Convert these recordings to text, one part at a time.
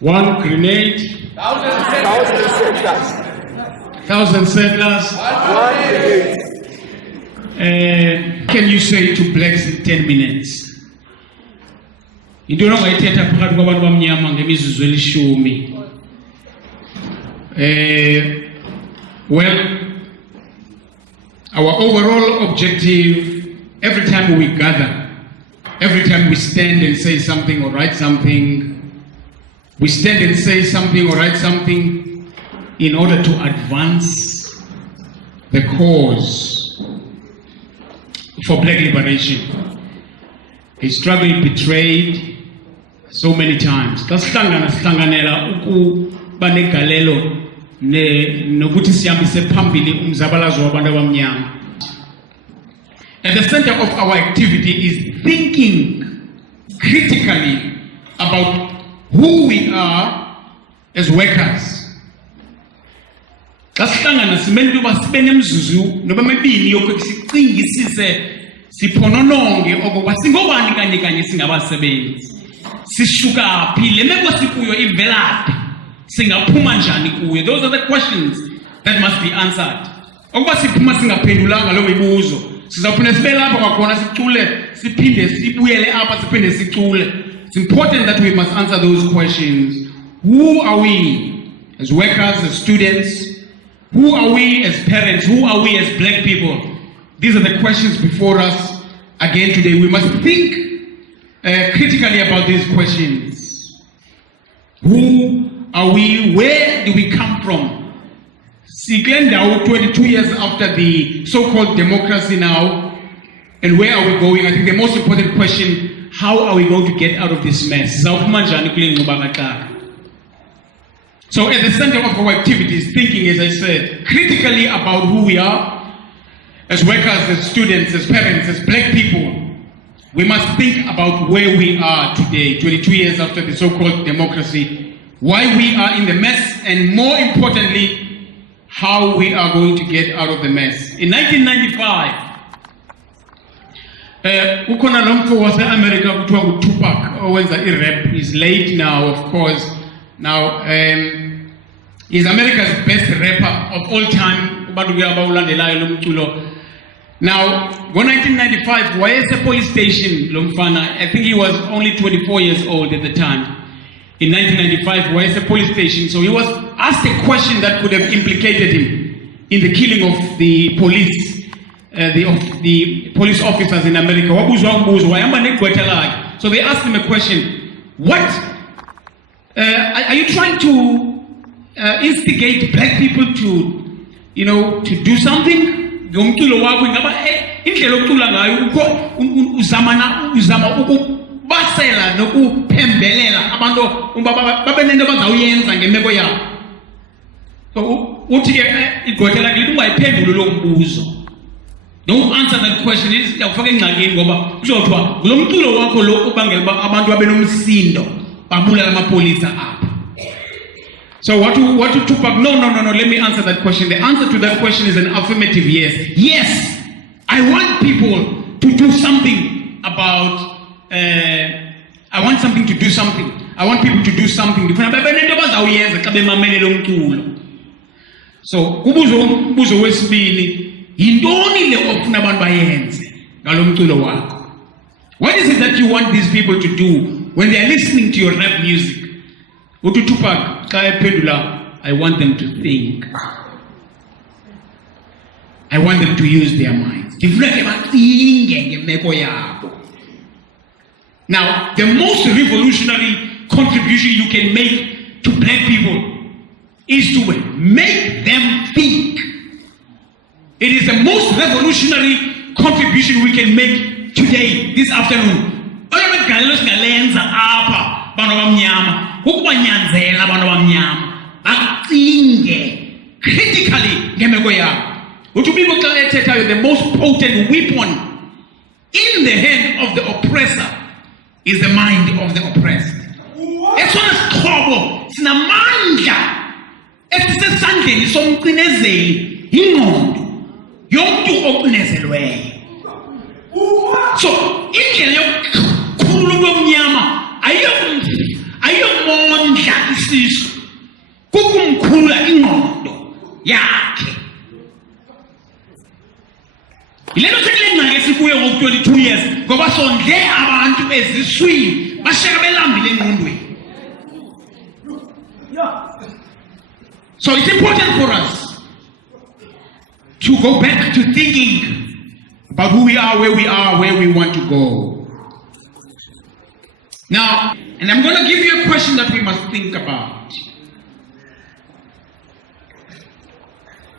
1 grenade, 1,000 settlers, 1,000 settlers. 1 grenade. Can you say to blacks in 10 minutes? Into ongayithetha phakathi kwabantu bamnyama ngemizuzu elishumi. Well, our overall objective, every time we gather, every time we stand and say something or write something, we stand and say something or write something in order to advance the cause for black liberation. A struggle betrayed so many times. At the center of our activity is thinking critically about who we are as workers. Siphonononge okokuba singobani kanye kanye singabasebenzi, sishuka phi, le meko sikuyo ivelaphi, singaphuma njani kuyo. Those are the questions that must be answered. Okuba siphuma singaphendulanga lo mibuzo, sizawuphinde sibe lapha kwakhona sicule siphinde sibuyele apha siphinde sicule. It's important that we must answer those questions. Who are we as workers, as students? Who are we as parents? Who are we as black people? These are the questions before us again today. We must think critically about these questions. Who are we? Where do we come from? Siglenda, 22 years after the so-called democracy now, and where are we going? I think the most important question, how are we going to get out of this mess? So at the center of our activities, thinking, as I said, critically about who we are, as workers, as students, as parents, as black people. We must think about where we are today, 22 years after the so-called democracy, why we are in the mess, and more importantly, how we are going to get out of the mess. In 1995, ukhona lo mfo wase-America kuthiwa nguTupac owenza i-rap. He's late now, of course. Now, he's America's best rapper of all time. Now, in 1995, wayese police station lomfana. I think he was only 24 years old at the time. In 1995, wayese police station. So he was asked a question that could have implicated him in the killing of the police, the police officers in America. So they asked him a question. What? Are you trying to instigate black people to do something? Ngomculo wakho ingaba indlela ocula ngayo uzama ukubasela nokuphembelela abantu babe nento bazawuyenza ngemeko yabo. So uthi ke igqwetha lakhe lithi ungayiphenduli lo mbuzo. Don't answer that question, yakufaka engxakini ngoba kuzothiwa lo mculo wakho lo ubangela abantu babe nomsindo babulala amapolisa apha. So what to Tupac? No, let me answer that question. The answer to that question is an affirmative yes. Yes, I want people to do something about, I want something to do something. I want people to do something. So, ubuzo wesibili, yintoni le ofuna abantu bayenze ngalo mculo wakho? What is it that you want these people to do when they are listening to your rap music? Utu Tupac, I want them to think. I want them to use their minds. Now, the most revolutionary contribution you can make to black people is to make them think. It is the most revolutionary contribution we can make today, this afternoon. Ukubanyanzela abantu abamnyama bacinge critically ngemeko yabo. Utubiko xa ethethayo, the most potent weapon in the hand of the oppressor is the mind of the oppressed. Esona sixhobo sinamandla esisesandleni somcinezeli ingqondo yomntu oqinezelweyo. So indlela yokukhulula umnyama ayiyomondla ngoba sondle abantu eziswini bashaka belambile engqondweni. So it's important for us to go back to thinking about who we are, where we want to go. Now, and I'm going to give you a question that we must think about.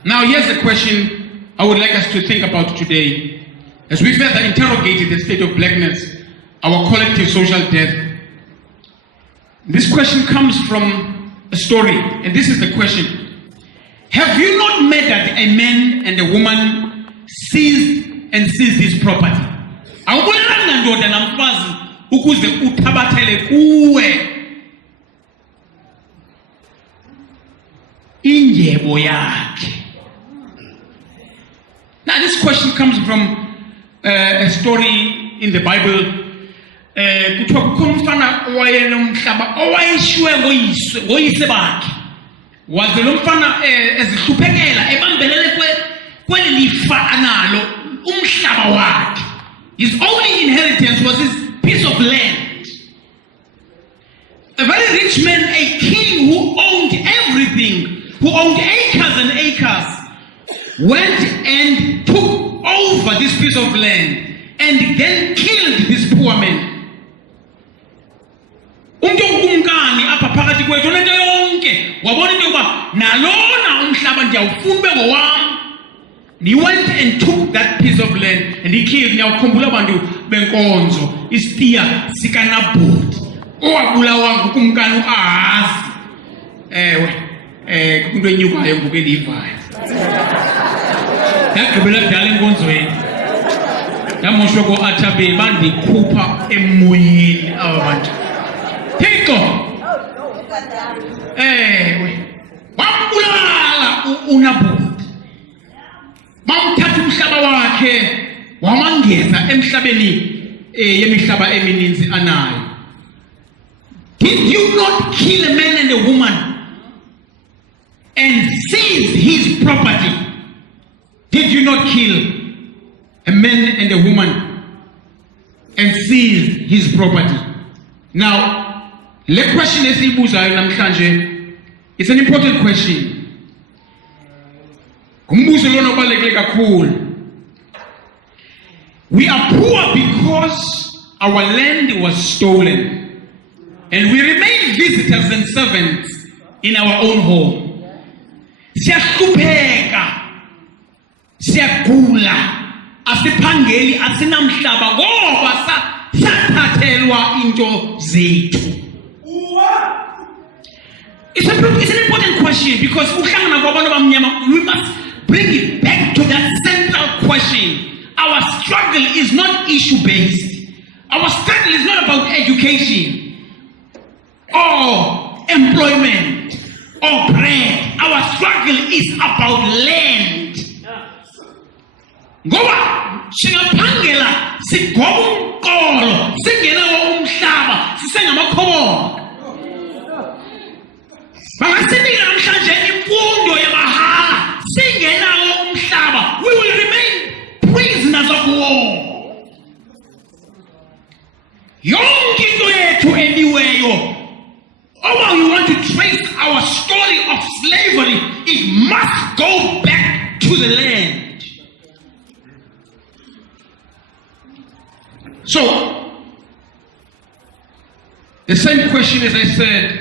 Now, here's the question I would like us to think about today. As we further interrogated the state of blackness, our collective social death. This question comes from a story, and this is the question. Have you not met that a man and a woman seized his property? Awubonanga ndoda namfazi ukuze uthabathele kuwe injebo yakhe. Now this question comes from a story in the Bible. Kuthiwa kukho umfana owayenomhlaba owayeshiywe ngoyise bakhe. Waze lo mfana ezihluphekela ebambelele kweli lifa analo umhlaba wakhe. His only inheritance was his piece of land. A very rich man, a king who owned everything, who owned acres and acres, went and took over this piece of land and then killed this poor man. Umuntu ongumkani apha phakathi kwethu lento yonke wabona into yokuba nalona umhlaba ndiyawufuna ube ngowami. He went and took that piece of land and he killed. Niyawukhumbula abantu benkonzo isitiya sikanabhuti owabulawa ngukumkani uAhazi. Into enyukayo ngoku endiyivayo. Yagqibela kudala enkonzweni. Yamoshwa ko-Athabe bandikhupha emoyeni aba bantu. Thixo. Wambulala uNabhuti. Bamthatha umhlaba wakhe wamangeza emhlabeni yemihlaba emininzi anayo. Did you not kill a man and a woman and seize his property? Did you not kill a man and a woman and seize his property? Now, the question is it's an important question. We are poor because our land was stolen, and we remain visitors and servants in our own home. Siyahlupheka, siyagula, asiphangeli, asinamhlaba ngoba sathathelwa into zethu. It's an important question because we must bring it back to that central question. Our struggle is not issue-based. Our struggle is not about education or employment or bread. Our struggle is about land. Ngoba singaphangela sigoba umqolo singenawo umhlaba sisengamakhoboka. Bangasinika namhlanje imfundo yamahala singenawo umhlaba. We will remain prisoners of war. Yonke into yethu eniweyo. Oh, you want to trace our story of slavery, it must go back to the land. So, the same question as I said,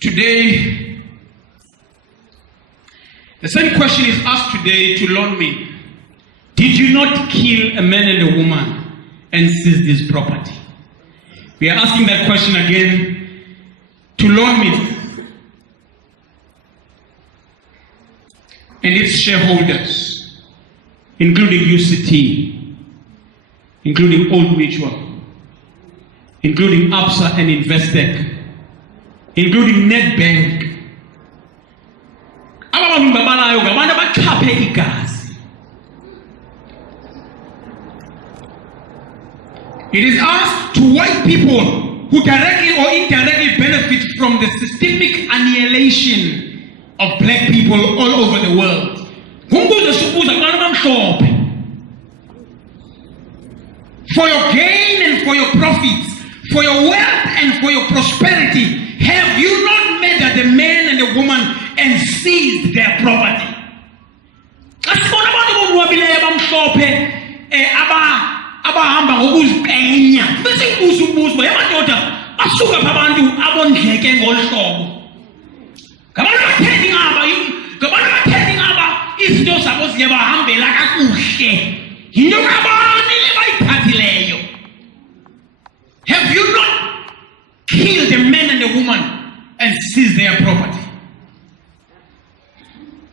today, the same question is asked today to Lonmi. Did you not kill a man and a woman and seize this property? We are asking that question again to Lonmi and its shareholders, including UCT, including Old Mutual, including ABSA and Investec, including Nedbank. It is asked to white people who directly or indirectly benefit from the systemic annihilation of black people all over the world. for your gain and for your profits, for your wealth and for your prosperity, have you not murdered the man and the woman and seized their property? Asibona abantu bobuwabileyo bamhlophe abahamba ngokuzipenya bese ubuzo yamadoda asuka phabantu abondleke ngolhlobo ngabantu abatheni aba izinto zabo ziyabahambela kakuhle yinto kabani lebayithathileyo. Have you not killed the man and the woman and seized their property?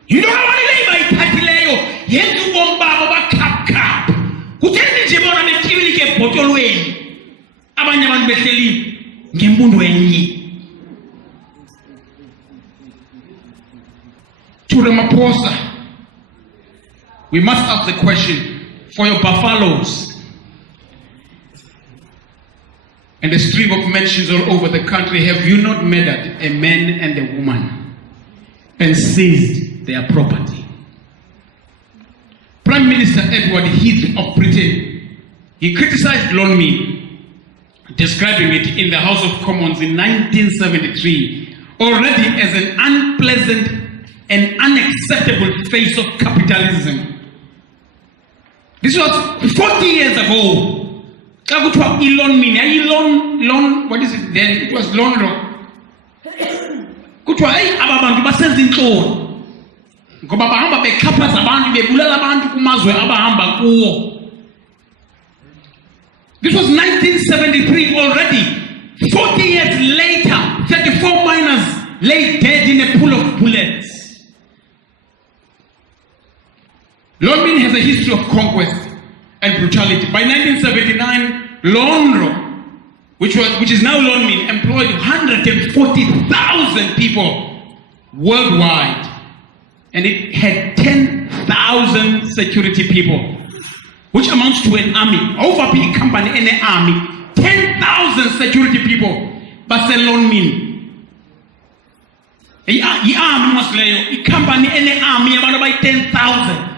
Yinto kabani lebayithathileyo yenza ubomi babo bakhaphukhaphu. Kutheni nje bona betyibilike ebhotolweni abanye abantu behleli ngempundo enye. To Ramaphosa, we must ask the question, for your buffaloes and the string of mentions all over the country, have you not murdered a man and a woman and seized their property? Prime Minister Edward Heath of Britain, he criticized Lonmin, describing it in the House of Commons in 1973 already as an unpleasant and unacceptable face of capitalism. This was 40 years ago. What is it then? It was Lonro. Kutwa ababantu basenza inhloni. Ngoba bahamba bekhaphaza abantu bebulala abantu kumazwe abahamba kuwo. This was 1973 already. 40 years later, 34 miners lay dead in a pool of bullets. Lonmin has a history of conquest and brutality. By 1979, Lonro, which is now Lonmin, employed 140,000 people worldwide, and it had 10,000 security people, which amounts to an army. Over big company in an army, 10,000 security people. But Lonmin, the army was layo, the company in an army about 10,000.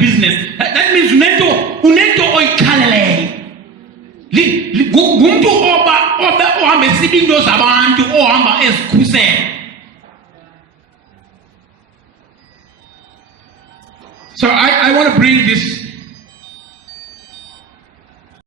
Business. That means uneto oikalele. Gumtu ohambe sibindo zabantu ohamba ezikhuse. So I want to bring this